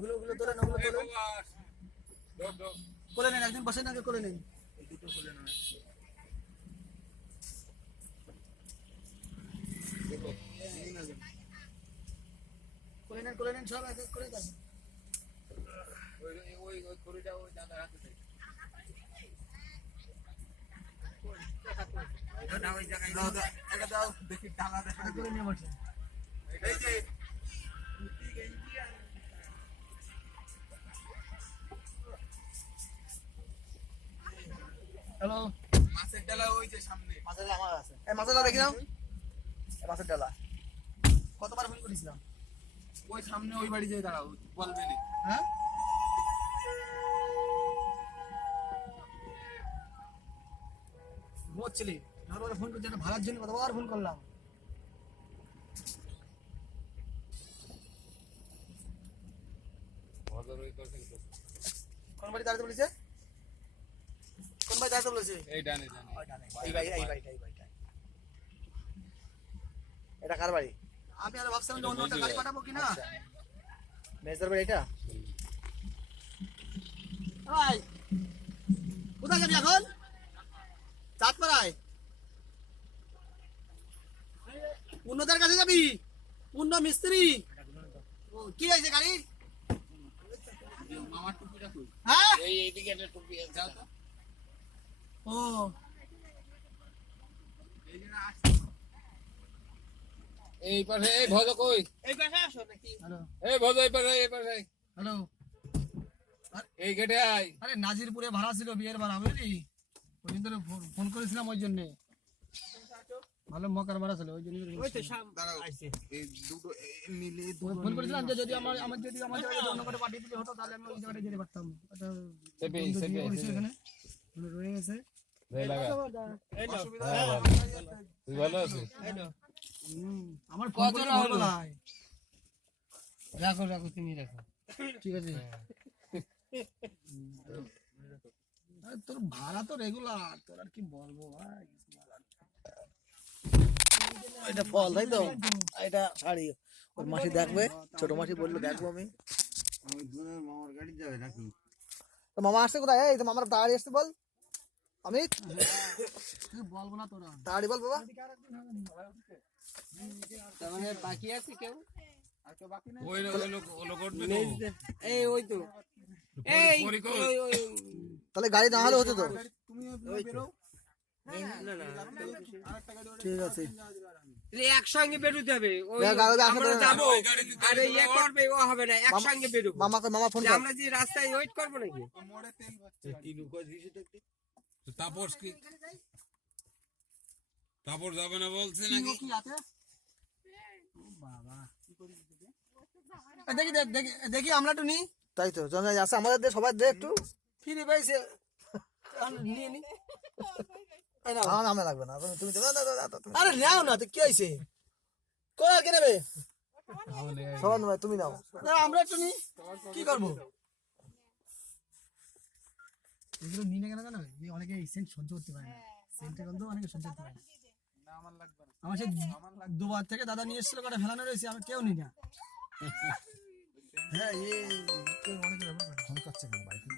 ওগুলো তোলেন, কোলে নেন, একদিন বসে না কোলে নেন, দুটো কোলে নেন, কোলে নেন সব এক এক করে যাবেন। ওই খড়িটা ওই দাদা হাতে দেয়। দাও ওই জায়গায় দাও, এটা দাও, দেখি টালা দেখা করে নিয়ে বসে। এই যে হ্যালো, মাছের ডালা ওই যে সামনে, মাছের ডালা আমার আছে। এই মাছের ডালা দেখি নাও, এই মাছের ডালা কতবার ফোন করেছিলাম, ওই সামনে ওই বাড়ি যেয়ে দাঁড়াও, বলবে না। হ্যাঁ ঘুমোচ্ছিলি, ধরো ফোন করছি, একটা ভাড়ার জন্য কতবার ফোন করলাম। কোন বাড়ি দাঁড়াতে বলেছে, কোন বাড়ি দাঁড়াতে বলেছে? এই ডানে, এই বাড়িটা। এটা কার বাড়ি? আমি আর ভাবছিলাম যে অন্য একটা গাড়ি পাঠাবো কিনা। মেজদার বাড়ি এটা। ভাই কোথায় যাবি এখন? চাঁদপাড়ায় পূর্ণদার কাছে যাবি? পূর্ণ মিস্ত্রি। কি হয়েছে গাড়ি? মামার টুপিটা কই? হ্যাঁ এইদিকে একটা টুপি যাও তো। ও এই পাশে, এই ভজ কই? এই পাশে আসো নাকি? হ্যালো, এই ভজ এই পাশে, হ্যালো, এই গেটে আয়। আরে নাজিরপুরে ভাড়া ছিল, বিয়ের ভাড়া, বুঝলি? ওই দিন ধরে ফোন করেছিলাম, ওই জন্য ভালো মকার ভাড়া ছিল, ওই জন্য এই দুটো মিলে ফোন করেছিলাম যে যদি আমার অন্য করে পাঠিয়ে দিতে হতো তাহলে আমি ওই জায়গায় যেতে পারতাম। এখানে রয়ে গেছে। তুই ভালো আছিস? আমার ফোন করে ভালো লাগে। রাখো তুমি রাখো, ঠিক আছে। তোর ভাড়া তো রেগুলার, তোর আর কি বলবো ভাই। এটা ফল তাই তো, এটা শাড়ি ওর মাসি দেখবে, ছোট মাসি বললো দেখবো। আমি মামার গাড়ি যাবে নাকি? তো মামা আসছে কোথায়? এই তো মামার তাড়াতাড়ি আসতে বল। আমি বলবো না, তোরা তাড়াতাড়ি বল বাবা। বাকি আছে কেউ? তাহলে গাড়ি না হলে হতো তো। ঠিক আছে, একসঙ্গে বেরোতে হবে, একসঙ্গে বেরোবো। মামা ফোন কর। আমরা যে রাস্তায় ওয়েট করবো নাকি? তারপর যাবে না বলছে নাকি? দেখি আমরা একটু নি, তাই তো আছে আমাদের সবাই দে একটু ফিরে পাইছে নিয়ে নি। লাগবে না, তুমি আরে নাও না তো, কি হয়েছে? কোয়া কে নেবে? সবাই নেবে, তুমি নাও। আমরা একটু নি, কি করবো? এগুলো নিয়ে কেন জানো, অনেকে সেন্ট সহ্য করতে পারে না, সেন্টের গন্ধ অনেকে সহ্য করতে পারে না। আমার সেই দুবার থেকে দাদা নিয়ে এসেছিল, কটা ফেলানো রয়েছে, আমি কেউ নি না। হ্যাঁ, অনেকে ফোন করছে বাইকে।